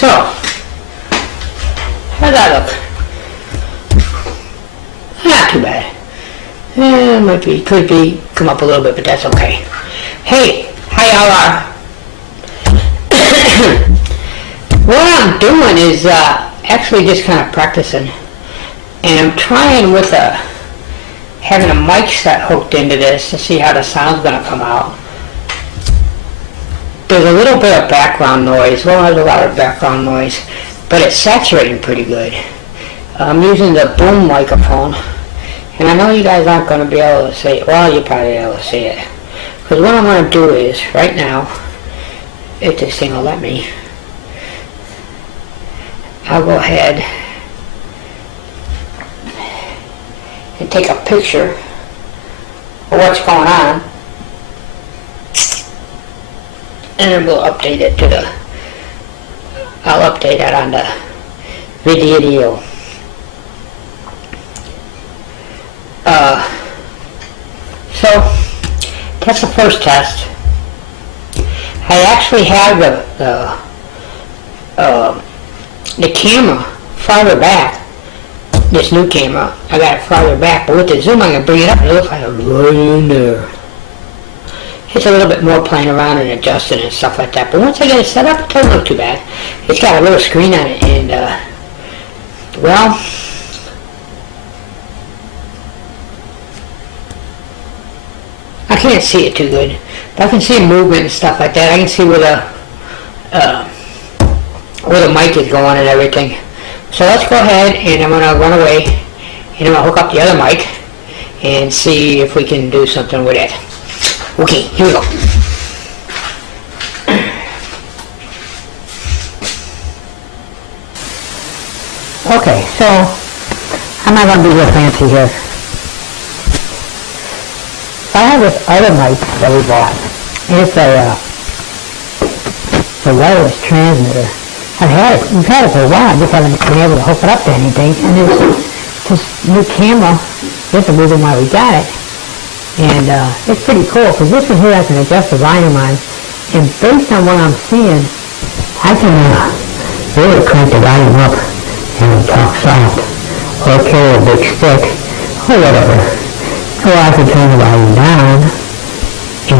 So, how's that look? Not too bad. Might be, could be, come up a little bit, but that's okay. Hey, how y'all are? What I'm doing is actually just kind of practicing. And I'm trying with having a mic set hooked into this to see how the sound's going to come out. There's a little bit of background noise. Well, there's a lot of background noise, but it's saturating pretty good. I'm using the boom microphone, and I know you guys aren't going to be able to see it. Well, you'll probably be able to see it. Because what I'm going to do is, right now, if this thing will let me, I'll go ahead and take a picture of what's going on, and then we'll update it to the, I'll update that on the video. So that's the first test. I actually have the camera farther back. This new camera, I got it farther back, but with the zoom I can bring it up and it looks like I'm right in there. It's a little bit more playing around and adjusting and stuff like that, but once I get it set up, it doesn't look too bad. It's got a little screen on it, and well, I can't see it too good, but I can see movement and stuff like that. I can see where the mic is going and everything. So let's go ahead, and I'm going to run away, and I'm going to hook up the other mic and see if we can do something with it. Okay, here we go. Okay, so I'm not going to be real fancy here. So I have this other mic that we bought, and it's a wireless transmitter. We've had it for a while, I just haven't been able to hook it up to anything, and this new camera, that's the reason why we got it, and it's pretty cool, because this one here I can adjust the volume on, and based on what I'm seeing, I can really crank the volume up and talk soft, or carry a big stick, or whatever, or I can turn the volume down,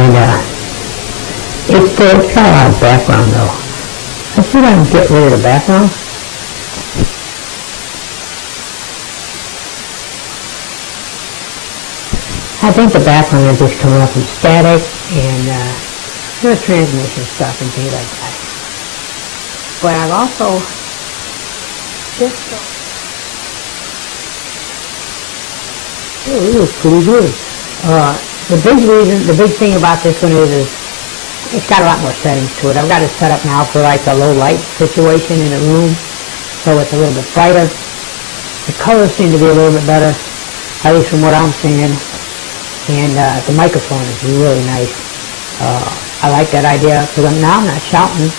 and it's got a lot of background though. Let's see if I can get rid of the background. I think the background is just coming up from static and transmission stuff and things like that. But I've also just it looks pretty good. The big thing about this one is it's got a lot more settings to it. I've got it set up now for like a low light situation in a room, so it's a little bit brighter. The colors seem to be a little bit better, at least from what I'm seeing. And the microphone is really nice. I like that idea, because now I'm not shouting,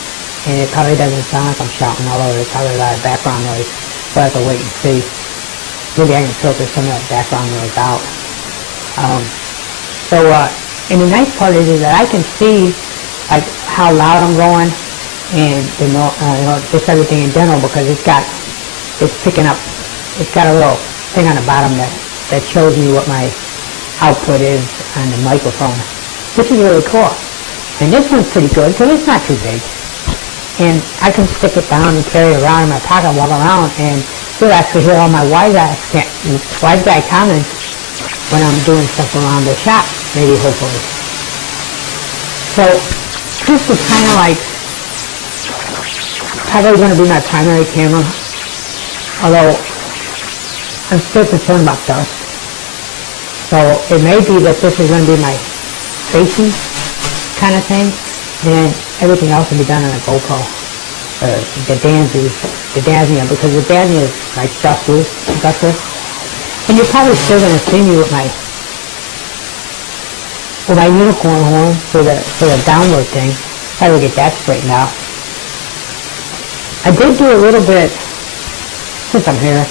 and it probably doesn't sound like I'm shouting, although there's probably a lot of background noise. We'll have to wait and see. Maybe I can filter some of that background noise out. And the nice part is that I can see like how loud I'm going, and just everything in general, because it's picking up. It's got a little thing on the bottom that shows me what my output is on the microphone, which is really cool. And this one's pretty good because it's not too big, and I can stick it down and carry it around in my pocket, walk around, and you'll actually hear all my wise guy comments when I'm doing stuff around the shop, maybe, hopefully. So this is kind of like probably going to be my primary camera, although I'm still concerned about dust. So it may be that this is going to be my facing kind of thing, and everything else will be done on a GoPro, the Daznia, because the Daznia is like dustless. And you're probably still going to see me with my unicorn horn for the download thing. Probably get that straightened out. I did do a little bit, since I'm here,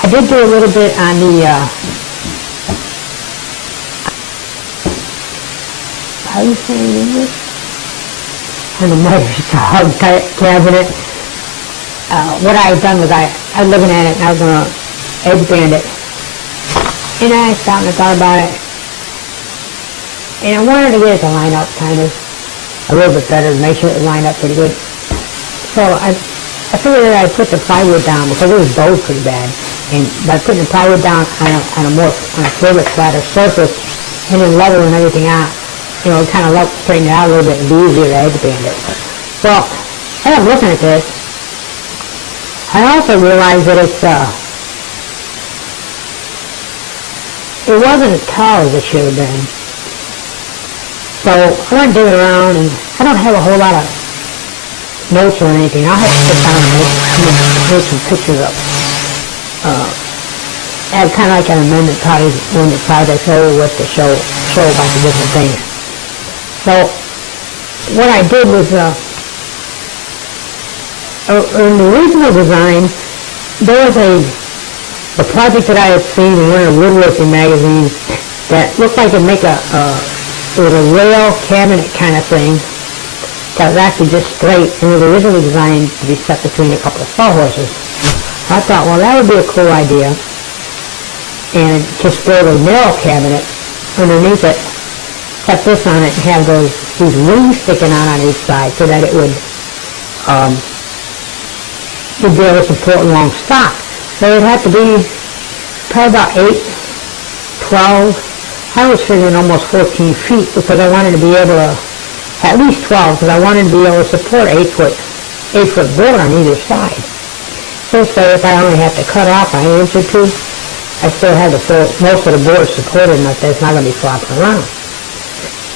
I did do a little bit on the, how are you saying English? on the mother cabinet. What I had done was I was looking at it and I was going to edge band it. And I stopped and I thought about it. And I wanted to get it to line up kind of a little bit better, make sure it lined up pretty good. So I figured that I'd put the plywood down because it was bowed pretty bad. And by putting the plywood down on a further flatter surface and then leveling everything out, you know, kind of straighten it out a little bit and be easier to edge band it. Well, as I'm looking at this, I also realized that it wasn't as tall as it should have been. So I went digging around, and I don't have a whole lot of notes or anything. I'll have to sit down and make some pictures up. I had kind of like an amendment project with to show about the different things. So what I did was, in the original design, there was a project that I had seen in one of the woodworking magazines that looked like it'd make it was a rail cabinet kind of thing that was actually just straight, and it was originally designed to be set between a couple of sawhorses. I thought, well, that would be a cool idea, and just build a narrow cabinet underneath it, set this on it, and have these wings sticking out on each side so that it would you'd be able to support long stock. So it would have to be probably about 8, 12, I was figuring almost 14 feet because I wanted to be able to, at least 12, because I wanted to be able to support 8-foot board on either side. So if I only have to cut off an inch or two, I still have most of the board supported enough that it's not going to be flopping around.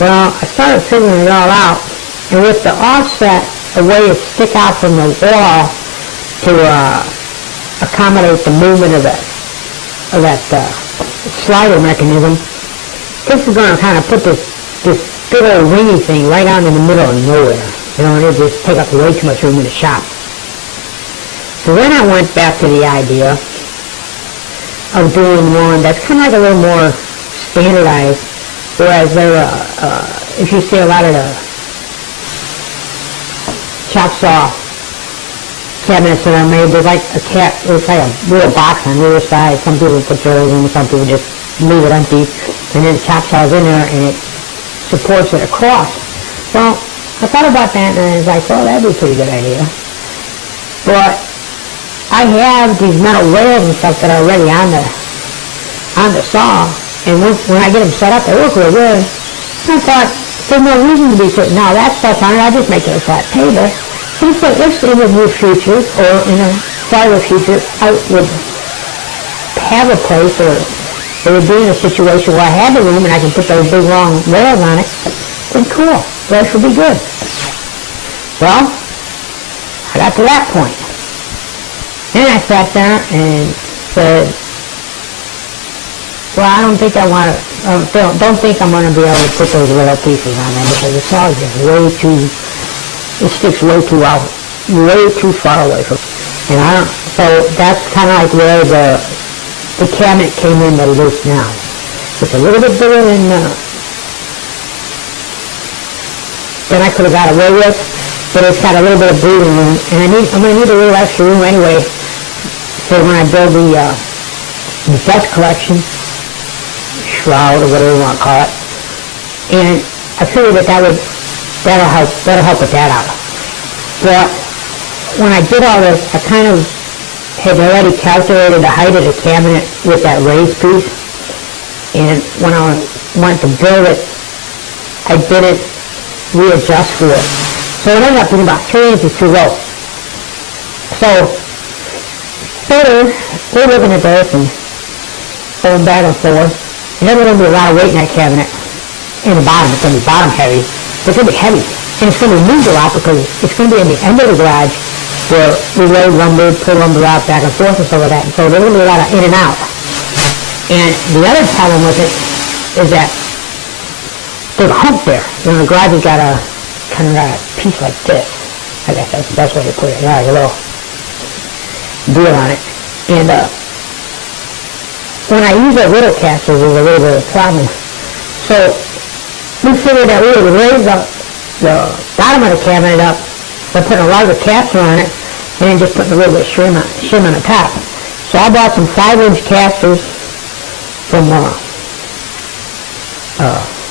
Well, I started figuring it all out, and with the offset, the way it stick out from the wall to accommodate the movement of that slider mechanism, this is going to kind of put this big old wingy thing right out in the middle of nowhere. You know, and it'll just take up way too much room in the shop. So then I went back to the idea of doing one that's kind of like a little more standardized, whereas if you see a lot of the chop saw cabinets that are made, there's like it's like a little box on the other side. Some people put drawers in, some people just leave it empty, and then the chop saw's in there and it supports it across. Well, I thought about that and I was like, well, that'd be a pretty good idea. But I have these metal rails and stuff that are already on the saw, and when I get them set up, they work real good. I thought, there's no reason to be putting all that stuff on it. I just make it a flat table. And so if in the near future, or in a farther future, I would have a place, or it would be in a situation where I had the room and I can put those big long rails on it, then cool, that should be good. Well, I got to that point. Then I sat there and said, well, I don't think I want to, don't think I'm going to be able to put those rail pieces on there because the saw is just way too, it sticks way too out, way too far away from it. And so that's kind of like where the cabinet came in that it is now. It's a little bit bigger than I could have got away with, but it's got a little bit of breathing room, and I'm going to need a little extra room anyway for when I build the dust collection, shroud, or whatever you want to call it. And I figured that'll help with that out. But when I did all this, I kind of had already calculated the height of the cabinet with that raised piece, and when I went to build it, I didn't readjust for it. So it ended up being about 3 inches too low. So further, we're looking at this and going back and forth, and there's going to be a lot of weight in that cabinet. In the bottom, it's going to be bottom heavy. It's going to be heavy, and it's going to be moved a lot because it's going to be in the end of the garage where we load lumber, pull lumber out back and forth and stuff like that. And so there's going to be a lot of in and out. And the other problem with it is that there's a hump there. You know, the garage has got a kind of got a piece like this. I guess that's the best way to put it. Yeah, like a little deal on it. And when I use the little casters, there's a little bit of a problem. So we figured that we would raise up the bottom of the cabinet up by putting a larger caster on it and then just putting a little bit of shim on the top. So I bought some 5-inch casters from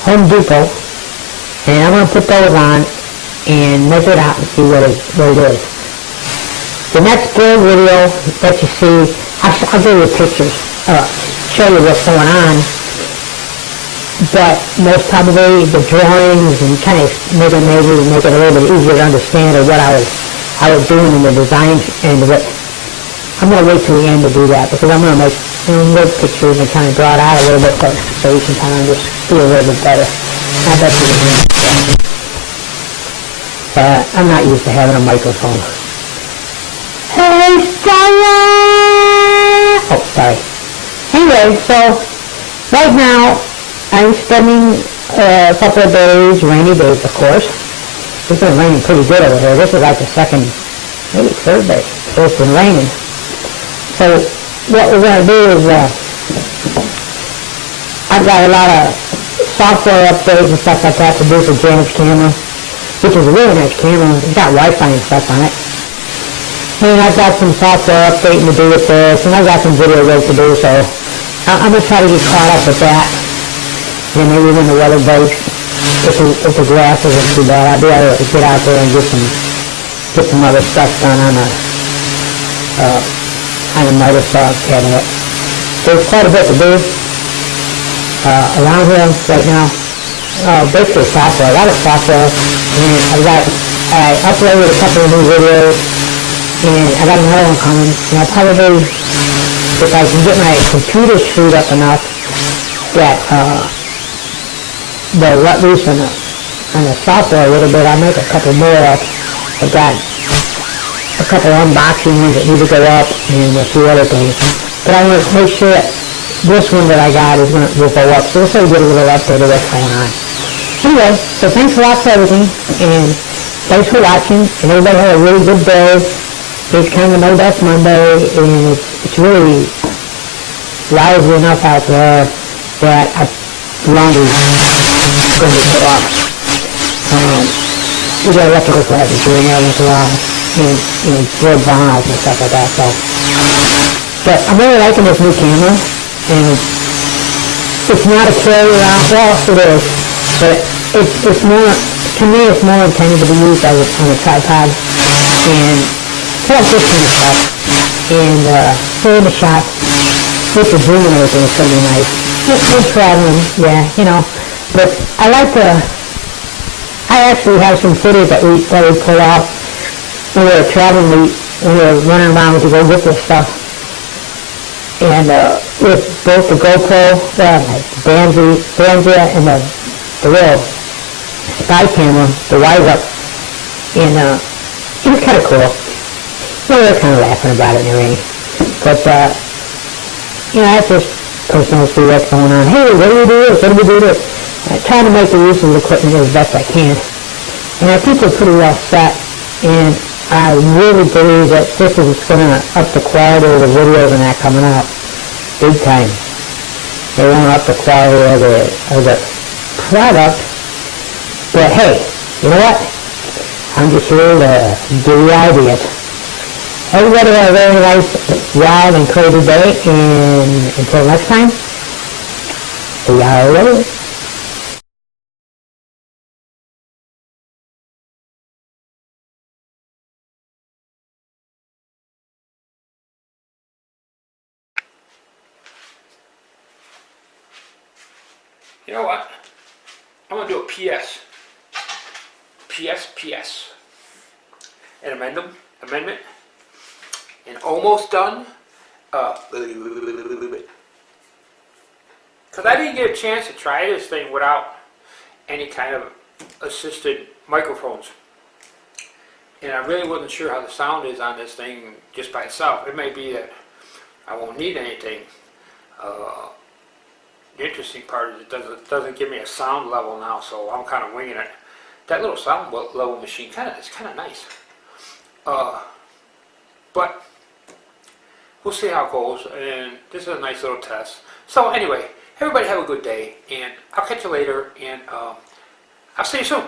Home Depot, and I'm going to put those on and measure it out and see what it is. The next build video that you see, I'll give you pictures, show you what's going on, but most probably the drawings and kind of maybe make it a little bit easier to understand of what I was doing in the design and what. I'm going to wait till the end to do that because I'm going to make little pictures and kind of draw it out a little bit so you can kind of just see a little bit better. I bet you can. I'm not used to having a microphone. Hey, Stella! Oh, sorry. Anyway, so right now I'm spending a couple of days, rainy days of course. It's been raining pretty good over here. This is like the second, maybe third day. So it's been raining. So what we're going to do is I've got a lot of software updates and stuff like that to do for Janet's camera, which is a really nice camera. It's got Wi-Fi and stuff on it. And I've got some software updating to do with this, and I've got some video work to do, so I'm going to try to get caught up with that. And maybe when the weather breaks, if the grass isn't too bad, I'll be able to get out there and get some other stuff done on the Microsoft cabinet. There's quite a bit to do around here right now. Basically software, a lot of software, and I uploaded a couple of new videos, and I got another one coming, and I'll probably, if I can get my computer screwed up enough that they'll let loose on the software a little bit, I'll make a couple more up. I've got a couple of unboxing ones that need to go up and a few other things. But I want to make sure that this one that I got will go up. So this will get a little update of what's going on. Anyway, so thanks a lot for everything, and thanks for watching, and everybody have a really good day. It's kind of a no-dust Monday, and it's really lousy enough out there that laundry's going to be put off. We got electrical classes doing that once in a while. Board vinyls and stuff like that, so. But I'm really liking this new camera, and it's not a carry around, well, it is, but it's more, to me it's more intended to be used on a tripod, and put up this kind of stuff, and stay in the shop, with the zoom and everything, it's going to be nice. No traveling, yeah, but I actually have some footage that we pull out when we were traveling, when we were running around to go get this stuff. And with both the GoPro, the Vixia, and the real spy camera, the wise up, and it was kind of cool. We were kind of laughing about it and everything. But, I just personally see what's going on. Hey, what do we do this? What do we do this? Trying to make the use of the equipment as best I can. And I think we're pretty well set. And I really believe that this is going to up the quality of the videos and that coming out big time. They won't up the quality of the product, but hey, you know what? I'm just here to give you ideas. Everybody have a very nice, wild, and crazy day, and until next time, see y'all later. You know what? I'm going to do a PS. PS. An amendment. And almost done. Because I didn't get a chance to try this thing without any kind of assisted microphones. And I really wasn't sure how the sound is on this thing just by itself. It may be that I won't need anything. The interesting part is it doesn't give me a sound level now, so I'm kind of winging it. That little sound level machine is kind of nice. But we'll see how it goes, and this is a nice little test. So anyway, everybody have a good day, and I'll catch you later, and I'll see you soon.